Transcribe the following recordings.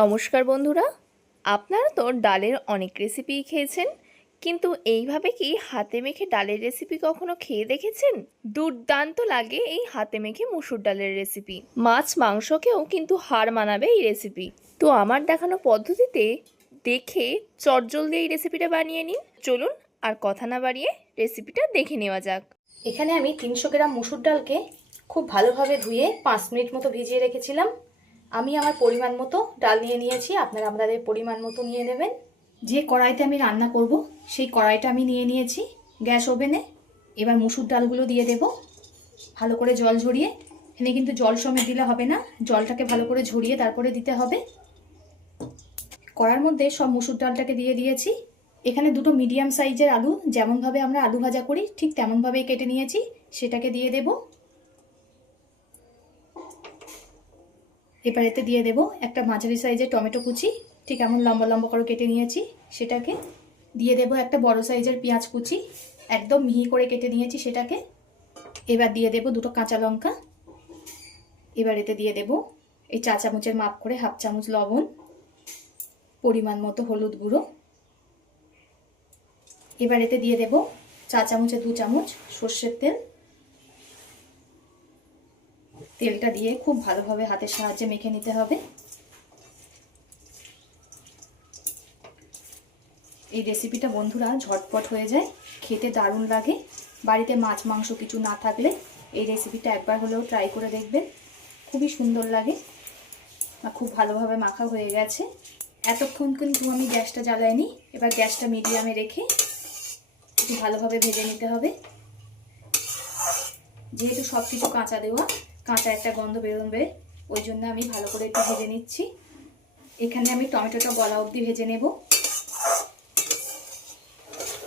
নমস্কার বন্ধুরা, আপনারা তো ডালের অনেক রেসিপি খেয়েছেন, কিন্তু এইভাবে কি হাতে মেখে ডালের রেসিপি কখনো খেয়ে দেখেছেন? দুর্দান্ত লাগে এই হাতে মেখে মুসুর ডালের রেসিপি। মাছ মাংসকেও কিন্তু হার মানাবে এই রেসিপি। তো আমার দেখানো পদ্ধতিতে দেখে চটজলদি এই রেসিপিটা বানিয়ে নিন। চলুন আর কথা না বাড়িয়ে রেসিপিটা দেখে নেওয়া যাক। এখানে আমি 300 গ্রাম মুসুর ডালকে খুব ভালোভাবে ধুয়ে 5 মিনিট মতো ভিজিয়ে রেখেছিলাম। আমি আমার পরিমাণ মতো ডাল নিয়ে নিয়েছি, আপনারা আপনাদের পরিমাণ মতো নিয়ে নেবেন। যে কড়াইতে আমি রান্না করব সেই কড়াইটা আমি নিয়ে নিয়েছি গ্যাস ওভেনে। এবার মুসুর ডালগুলো দিয়ে দেব ভালো করে জল ঝরিয়ে। এখানে কিন্তু জল সমেত দিলে হবে না, জলটাকে ভালো করে ঝরিয়ে তারপরে দিতে হবে। কড়ার মধ্যে সব মুসুর ডালটাকে দিয়ে দিয়েছি। এখানে দুটো মিডিয়াম সাইজের আলু, যেমনভাবে আমরা আলু ভাজা করি ঠিক তেমনভাবেই কেটে নিয়েছি, সেটাকে দিয়ে দেব। এবার এতে দিয়ে দেব একটা মাঝারি সাইজের টমেটো কুচি, ঠিক এমন লম্বা লম্বা করে কেটে নিয়েছি সেটাকে। দিয়ে দেব একটা বড় সাইজের পেঁয়াজ কুচি, একদম মিহি করে কেটে নিয়েছি সেটাকে। এবার দিয়ে দেব দুটো কাঁচা লঙ্কা। এবার এতে দিয়ে দেব এই চা চামচের মাপ করে হাফ চামচ লবণ, পরিমাণ মতো হলুদ গুঁড়ো। এবার এতে দিয়ে দেব চা চামচে 2 চামচ সর্ষের তেল। তেলটা দিয়ে খুব ভালোভাবে হাতের সাহায্যে মেখে নিতে হবে। এই রেসিপিটা বন্ধুরা ঝটপট হয়ে যায়, খেতে দারুণ লাগে। বাড়িতে মাছ মাংস কিছু না থাকলে এই রেসিপিটা একবার হলেও ট্রাই করে দেখবেন, খুবই সুন্দর লাগে। খুব ভালোভাবে মাখা হয়ে গেছে। এতক্ষণ কিন্তু আমি গ্যাসটা জ্বালাইনি। এবার গ্যাসটা মিডিয়ামে রেখে একটু ভালোভাবে ভেজে নিতে হবে। যেহেতু সব কিছু কাঁচা দেওয়া, কাঁচা একটা গন্ধ বেরোবে, ওই জন্য আমি ভালো করে একটু ভেজে নিচ্ছি। এখানে আমি টমেটোটা গলা অবধি ভেজে নেব।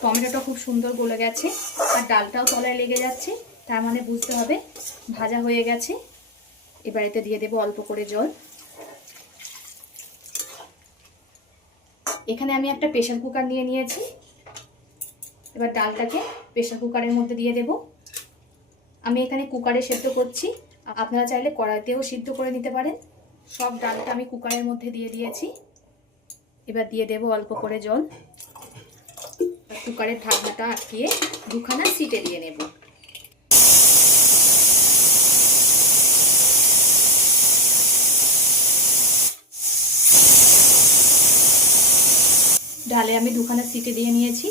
টমেটোটা খুব সুন্দর গলে গেছে আর ডালটাও তলায় লেগে যাচ্ছে, তার মানে বুঝতে হবে ভাজা হয়ে গেছে। এবার এতে দিয়ে দেব অল্প করে জল। এখানে আমি একটা প্রেসার কুকার নিয়ে নিয়েছি। এবার ডালটাকে প্রেসার কুকারের মধ্যে দিয়ে দেব। আমি এখানে কুকারে সেদ্ধ করছি, আপনারা চাইলে কড়াইতেও সিদ্ধ করে নিতে পারেন। সব ডালটা আমি কুকারের মধ্যে দিয়ে দিয়েছি। এবার দিয়ে দেব অল্প করে জল। কুকারের ঢাকনাটা আটকিয়ে দুখানা সিটে দিয়ে নেব। ডালে আমি দুখানা সিটে দিয়ে নিয়েছি।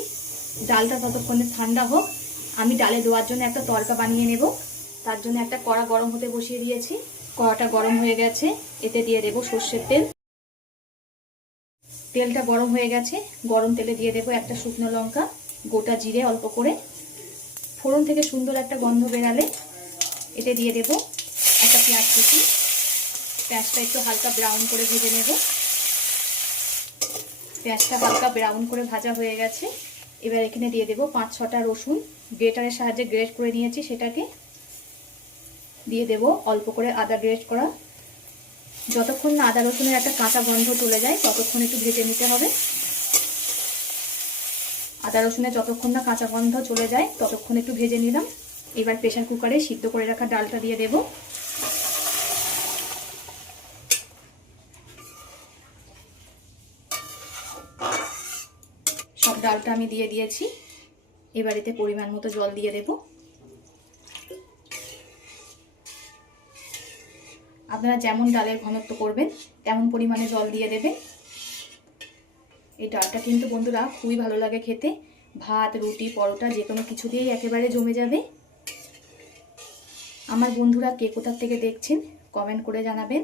ডালটা ততক্ষণে ঠান্ডা হোক, আমি ডালে দেওয়ার জন্য একটা তড়কা বানিয়ে নেব। তার জন্য একটা কড়া গরম হতে বসিয়ে দিয়েছি। কড়াটা গরম হয়ে গেছে, এতে দিয়ে দেব সর্ষের তেল। তেলটা গরম হয়ে গেছে, গরম তেলে দিয়ে দেব একটা শুকনো লঙ্কা, গোটা জিরে অল্প করে। ফোড়ন থেকে সুন্দর একটা গন্ধ বেরালে এতে দিয়ে দেব একটা পেঁয়াজ কুচি। পেঁয়াজটা একটু হালকা ব্রাউন করে ভেজে নেব। পেঁয়াজটা হালকা ব্রাউন করে ভাজা হয়ে গেছে। এবার এখানে দিয়ে দেব 5-6টা রসুন, গ্রেটারের সাহায্যে গ্রেট করে নিয়েছি সেটাকে। দিয়ে দেব অল্প করে আদা গ্রেট করা। যতক্ষণ না আদা রসুনের একটা কাঁচা গন্ধ চলে যায় ততক্ষণ একটু ভেজে নিতে হবে। আদা রসুনের যতক্ষণ না কাঁচা গন্ধ চলে যায় ততক্ষণ একটু ভেজে নিলাম। এবার প্রেসার কুকারে সিদ্ধ করে রাখা ডালটা দিয়ে দেব। সব ডালটা আমি দিয়ে দিয়েছি। এবার এতে পরিমাণ মতো জল দিয়ে দেব। আপনারা যেমন ডালের ঘনত্ব করবেন তেমন পরিমাণে জল দিয়ে দেবেন। এই ডালটা কিন্তু বন্ধুরা খুবই ভালো লাগে খেতে, ভাত রুটি পরোটা যে কোনো কিছু দিয়েই একেবারে জমে যাবে। আমার বন্ধুরা কে কোথা থেকে দেখছেন কমেন্ট করে জানাবেন,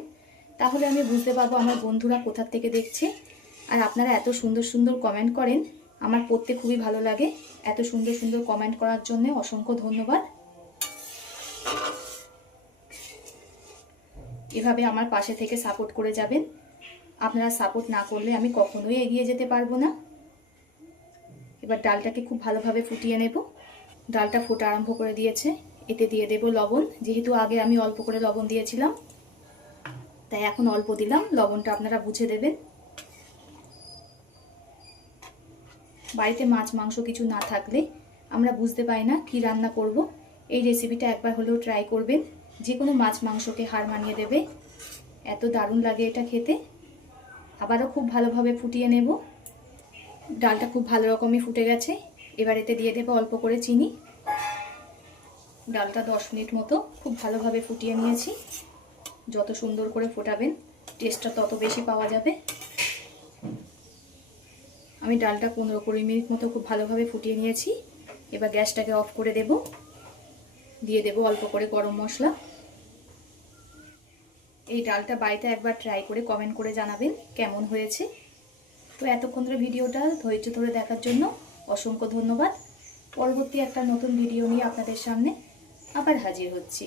তাহলে আমি বুঝতে পারবো আমার বন্ধুরা কোথা থেকে দেখছে। আর আপনারা এত সুন্দর সুন্দর কমেন্ট করেন, আমার পড়তে খুবই ভালো লাগে। এত সুন্দর সুন্দর কমেন্ট করার জন্য অসংখ্য ধন্যবাদ। এভাবে আমার পাশে থেকে সাপোর্ট করে যাবেন। আপনারা সাপোর্ট না করলে আমি কখনোই এগিয়ে যেতে পারবো না। এবার ডালটাকে খুব ভালোভাবে ফুটিয়ে নেব। ডালটা ফোটা আরম্ভ করে দিয়েছে, এতে দিয়ে দেব লবণ। যেহেতু আগে আমি অল্প করে লবণ দিয়েছিলাম তাই এখন অল্প দিলাম, লবণটা আপনারা বুঝে দেবেন। বাড়িতে মাছ মাংস কিছু না থাকলে আমরা বুঝতে পারি না কি রান্না করব। এই রেসিপিটা একবার হলেও ট্রাই করবেন, যে কোনো মাছ মাংসকে হার মানিয়ে দেবে। এত দারুণ লাগে এটা খেতে। আবারও খুব ভালোভাবে ফুটিয়ে নেব। ডালটা খুব ভালো রকমই ফুটে গেছে। এবার এতে দিয়ে দেবো অল্প করে চিনি। ডালটা 10 মিনিট মতো খুব ভালোভাবে ফুটিয়ে নিয়েছি। যত সুন্দর করে ফোটাবেন টেস্টটা তত বেশি পাওয়া যাবে। আমি ডালটা 15-20 মিনিট মতো খুব ভালোভাবে ফুটিয়ে নিয়েছি। এবার গ্যাসটাকে অফ করে দেব। দিয়ে দেব অল্প করে গরম মশলা। এই ডালটা বাড়িতে একবার ট্রাই করে কমেন্ট করে জানাবেন কেমন হয়েছে। তো এতক্ষণ ধরে ভিডিওটা ধৈর্য ধরে দেখার জন্য অসংখ্য ধন্যবাদ। পরবর্তী একটা নতুন ভিডিও নিয়ে আপনাদের সামনে আবার হাজির হচ্ছি।